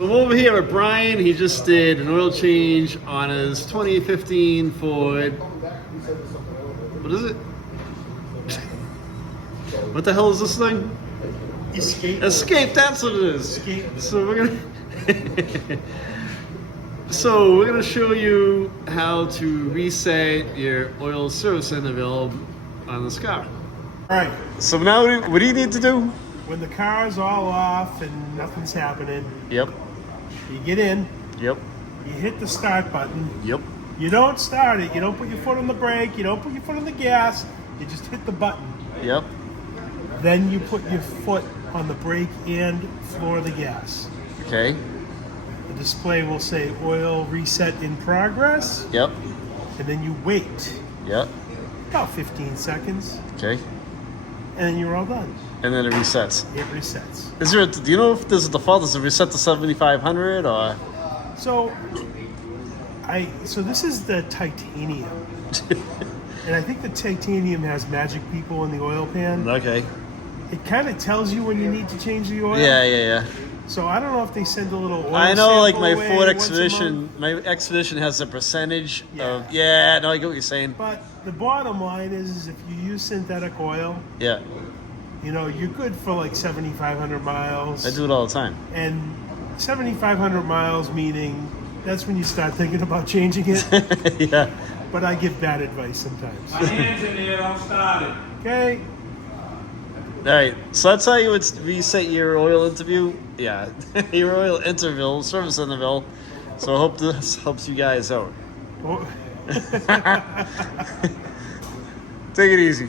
I'm over here with Brian. He just did an oil change on his 2015 Ford. What is it? What the hell is this thing? Escape. Escape, that's what it is. Escape. So we're gonna show you how to reset your oil service interval on this car. All right. So now what do you need to do? When the car's all off and nothing's happening, Yep. you get in, Yep. you hit the start button. Yep. You don't start it. You don't put your foot on the brake. You don't put your foot on the gas. You just hit the button. Yep. Then you put your foot on the brake and floor the gas. Okay. The display will say oil reset in progress, Yep. and then you wait Yep. about 15 seconds, Okay. and then you're all done. And then it resets. It resets. Is there? Do you know if there's a default? Does it reset to 7500 or? So this is the titanium, and I think the titanium has magic people in the oil pan. Okay. It kind of tells you when you need to change the oil. Yeah. So I don't know if they send a little oil. I know, like my sample away Ford once a Expedition. month. My Expedition has a percentage Yeah. of. Yeah. No, I get what you're saying. But the bottom line is if you use synthetic oil, Yeah. you know, you're good for like 7,500 miles. I do it all the time. And 7,500 miles meaning that's when you start thinking about changing it. Yeah. But I give bad advice sometimes. My hands in there, don't start it. Okay. All right. So that's how you would reset your oil interview. Yeah. Your oil interval, service interval. So I hope this helps you guys out. Well, Take it easy.